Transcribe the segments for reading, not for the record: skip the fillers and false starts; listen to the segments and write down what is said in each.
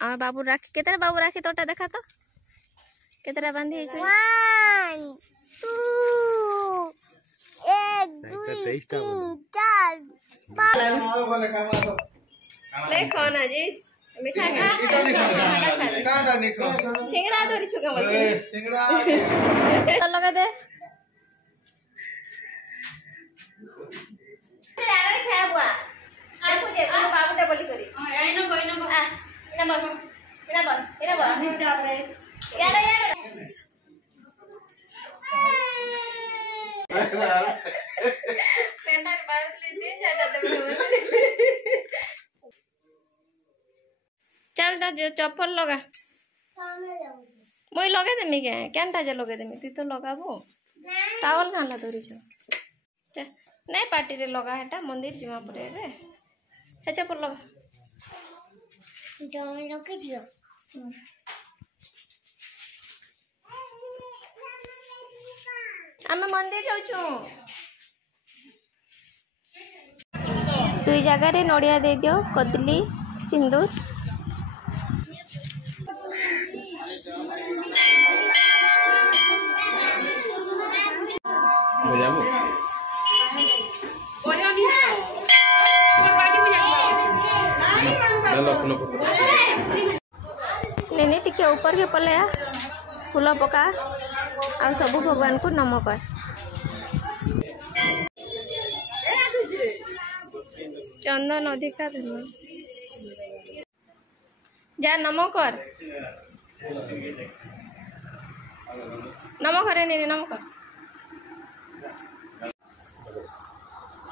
और बाबू राखी केतरा बाबू राखी तोटा देखा तो केतरा बांधी छ 1 2 1 2 3 4 5 नहीं खाना जी मीठा काटा नहीं खा सिंगड़ा धरी छुका मत सिंगड़ा लगा दे यार खाया बुआ देखो जे बाबूटा बोली करी आई न कोई न आ इना बस नीचे आ रे यार पेंटर बार ले दिन जाता दे चल दा जो चप्पल लगा मुई लगे देमी के केनटा जे लगे देमी तू तो लगाबो टावल कानला धरी छ नहीं पार्टी रे लगा हेटा मंदिर जिमा परे रे हे चप्पल लगा जो लोके दियो आमे मंदिर जाऊ छु दुई जगह रे नड़िया दे दियो कदली सिंदूर लेने टिके ऊपर के पलया फूल पका आ सब भगवान को नम कर चंदन अधिका धर्म जा नम कर नम कर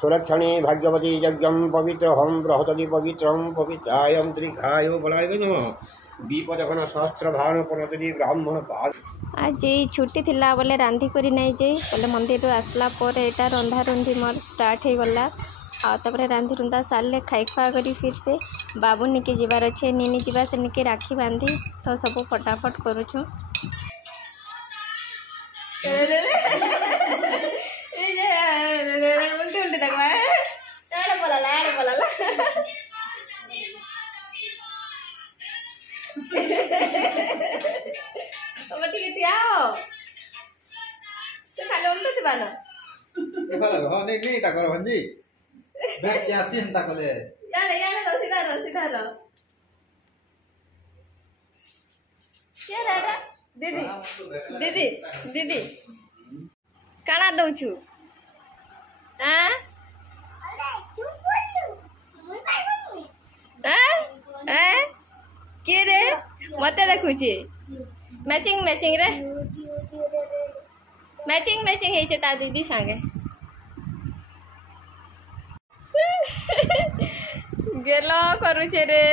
सुरक्षणे भाग्यवती यज्ञं पवित्रहं बृहदि पवित्रं पवित्रायं त्रिघायो बलाय नमः विपदघन सहस्रभानु प्रणतति ब्राह्मण पाद आज छुट्टी थिला बोले रांधी करी नहीं जाई बोले मंदिर रो आसला पर एटा रंधा रंधी मोर स्टार्ट हो गला आ तबरे रांधी रुंदा साले खाई खुआ करी फिर से बाबू निके जीवार अच्छे नीनी जीवा से निके राखी बांधी तो सब फटाफट करू छु उल्टी उल्टी देखवा आड़े बोला अब ठीक है आओ तो खाली उल्टी दिबानो ए भला हो नहीं ता कर भंजी बैठ से आसीन ता कले यार सीधा रो क्या रे दीदी काना दऊ छु हां के रे मते देखुची मैचिंग रे मैचिंग हे ता दीदी संगे गेलो करूचे रे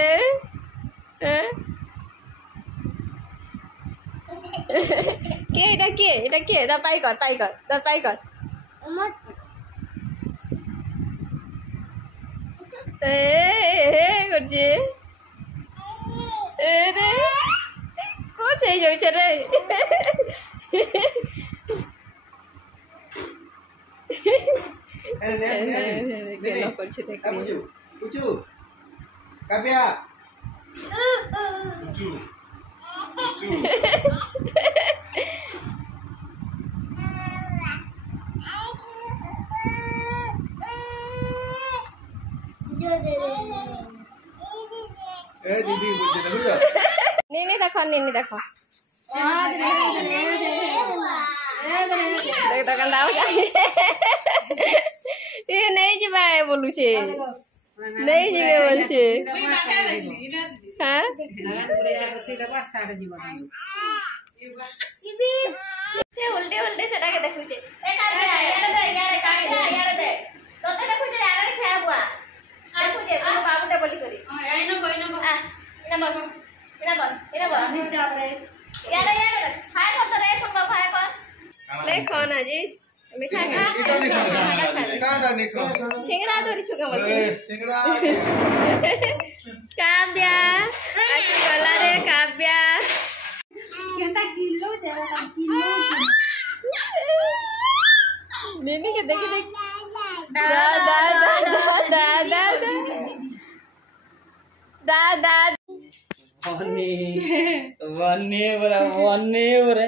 के दा पाई कर करजे रे कुछ है जो रे गेलो करछे देख पूछू काव्या पूछू ए दीदी नहीं देखो देख तो कंदा ये नहीं जीवा बोलू छे नहीं जीवे बोल छे हां से उल्टे सेटा के देखु छे ए काटिया यार दे तोते देखु छे यार खाया बुआ देखु छे बाबूटा बोली करी आई न कोई न आ इना बस नीचे आ रे यार खाया कर तो रे कौन बाबू खाया कर नहीं खाना जी मीठा काटा नहीं खा सिंगड़ा धरी छुका मत सिंगड़ा काव्या आके गला रे काव्या केता किलो जरा किलो नेनी के देख दा बन्नी बोले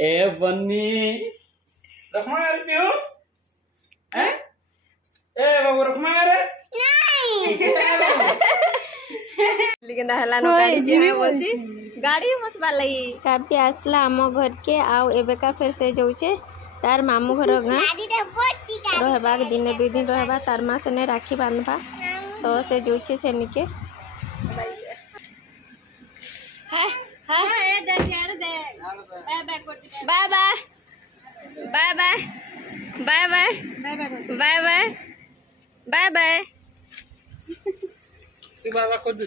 ए बन्नी रखमा यार पियो ए बाबू रखमा यार लेकिन हला नो गाड़ी जे बसी गाड़ी बसबा लई कापी आसला आम घर के आउ एबेका फिर से जाउचे तार मामू घर गाँ रहबा दिन 2 दिन रहबा तार माँ से राखी बांधबा तो से जाउचे से निके bye bye bye bye bye bye bye bye bye bye तू बाबा को दे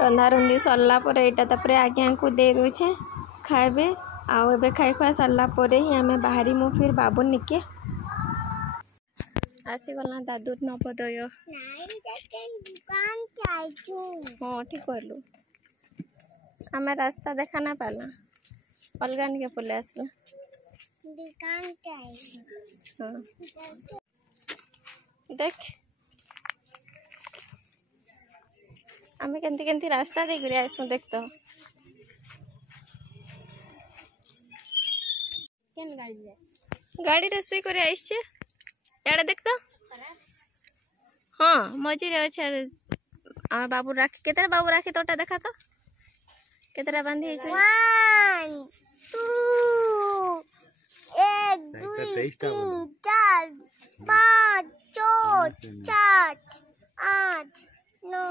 रंधा रुंधी सरला परे एटा तपरे आज्ञा को दे दोछे खाइबे आउ एबे खाइ खुआ सरला परे ही हमें बाहरी मु फिर बाबू निके आसी गला दादू नवोदय हाँ ठीक कहलु आम रास्ता देखा ना पाला अलगा निके पले आसला हाँ देख आमे केंती केंती रास्ता देख रे आसु देख तो केन गाड़ी रे सुई करे आइछे याडे देख तो हाँ मजी रे अच्छे आम बाबू राखी केतरा बाबू राखी तोटा देखा तो केतरा बांधी है 1 2 1 2 3 4 5 6 7 8 9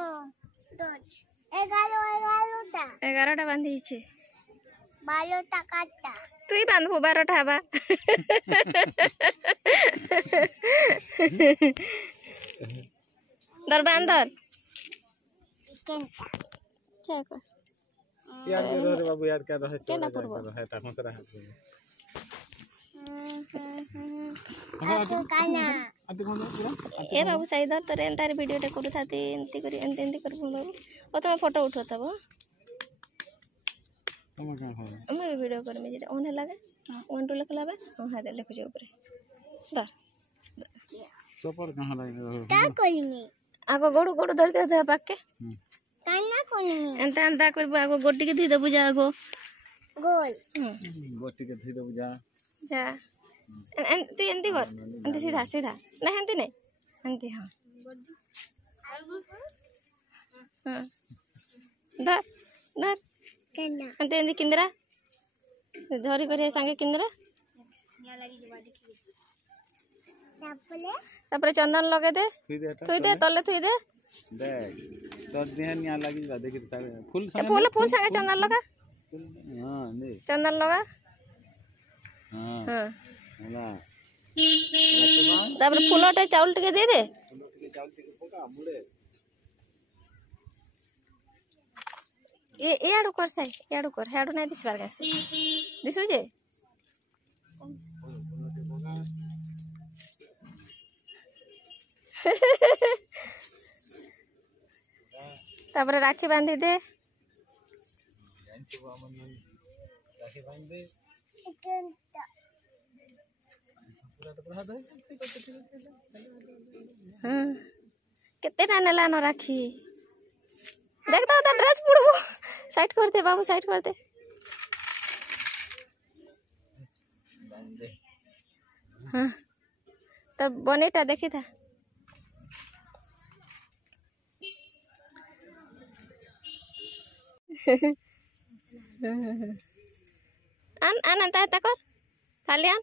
10 11टा बांधी है 12टा काटा तु ही बांधबो 12टा हवा दर बांधर चेक यार रे बाबू यार क्या रहे केना करबो है ता कोन तरह है अभी कौन पूरा ए बाबू साइदर तो एंतार वीडियो टे करू थाते एंती करी एंती करबो बाबू ओ तुम फोटो उठो तब तुम क्या हो हम वीडियो कर में जे ऑन लगे 1 2 लिखला बे हां दे लिखो जे ऊपर दा चोपर कहां लगे का कोनी आगो गोड़ गोड़ धर दे पाके काना कोनी एंता एंता करबो आगो गोटी के धी दे बुझा आगो गोल गोटी के थी दे बुझा जा एन तू एंती कर एंती सीधा सीधा नहीं एंती नहीं एंती हां हां धर धर काना एंती एंती किंदरा धरी करे संगे किंदरा तापरे चंदन लगे दे थुई दे तले थुई दे देख तो देहन या लगी बा देखि फूल फूल फूल संगे चंदन लगा हां दे चंदन लगा हां हां होला तापरे फूलटे चावल टिके दे दे चावल टिके पोका मुड़े ए याडू कर साई याडू कर हेडू नाही दिसबार गासे दिसु जे तापरे राखी बांधी दे राखी बांध दे हां केते नेला न राखी देख तो ड्रेस पुड़बो साइड कर दे बाबू साइड कर दे हां तब बनेटा देखी था आन आन ता कर थाली आन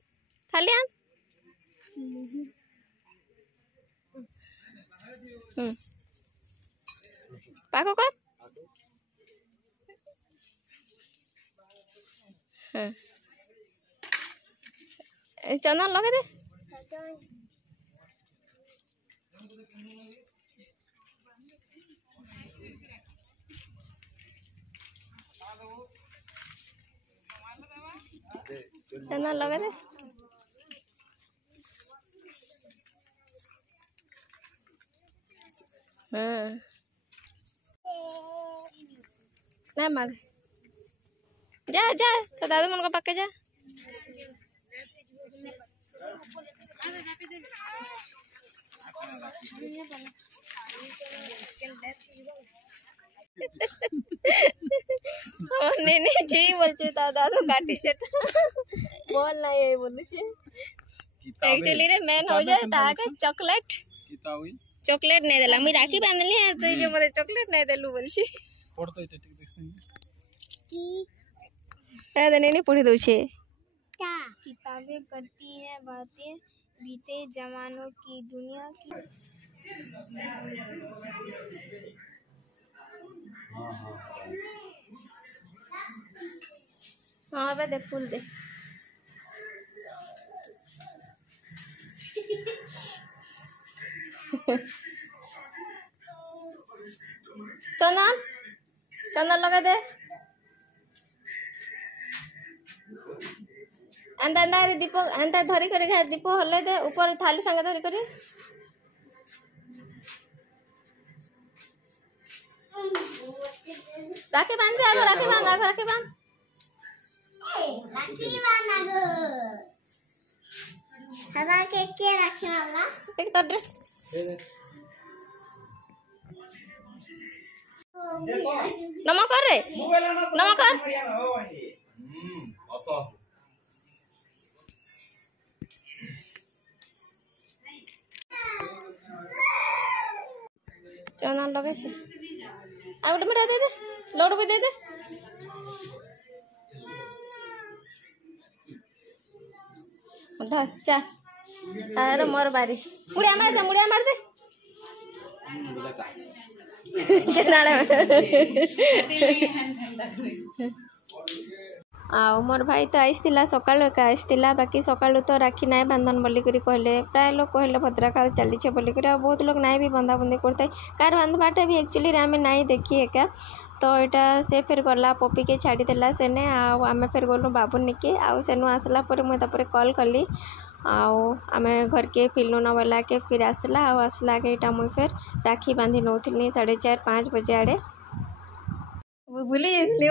पाको कर हाँ चंदन लगे दे चंदन लगे दे हाँ नहीं मार जा जा तो दादू मन को पक्के जा ନେନେ ଜି ବୋଲଛେ ତା ଦାଦୁ କାଟି ସେଟା बोल ना ये बोलू छे एक्चुअली रे मेन हो जाए ताके चॉकलेट चॉकलेट नहीं देला मी राखी बांधली है तो जो मते चॉकलेट नहीं देलु बोलछी पढ़ तो ठीक देखसन की ए देने नहीं पढ़ी दउ छे क्या किताबें करती हैं बातें बीते जमानों की दुनिया की हां बे दे फूल दे चंदन चंदन लगा दे अंदर अंदर दीप अंदर धरी करे खा दीप हले दे ऊपर थाली संगे धरी करे राखी बांध दे आगो राखी बांध राखी बांध आगो हवा के राखी वाला एक तो ड्रेस नमक कर रे नमक कर चना लगे से आ गोटे मेरा दे दे लड्डू भी दे दे धर चा अरे मोर बारी मुड़िया मार दे आउ मोर भाई तो आईला सकाल एका आईला बाकी सकालू तो राखी नाई बांधन बोलिक कहले प्राय लोग कहले भद्राकाल चलीचे बोलिक बहुत लोग नाई भी बंधा बंधी करते कार बांधवाटा भी एक्चुअली आम नाई देखी एका तो यहाँ से फिर गला पपी के छाड़ीदेला सेने आम फिर गलु बाबू निके आउ सेनु आसला मुझे कॉल कली आम घर के फिल्म न बोला के फिर आसला आसला के इटा मुई फिर राखी बांधी नौली 4:30-5 बजे आड़े भूली जाइए तो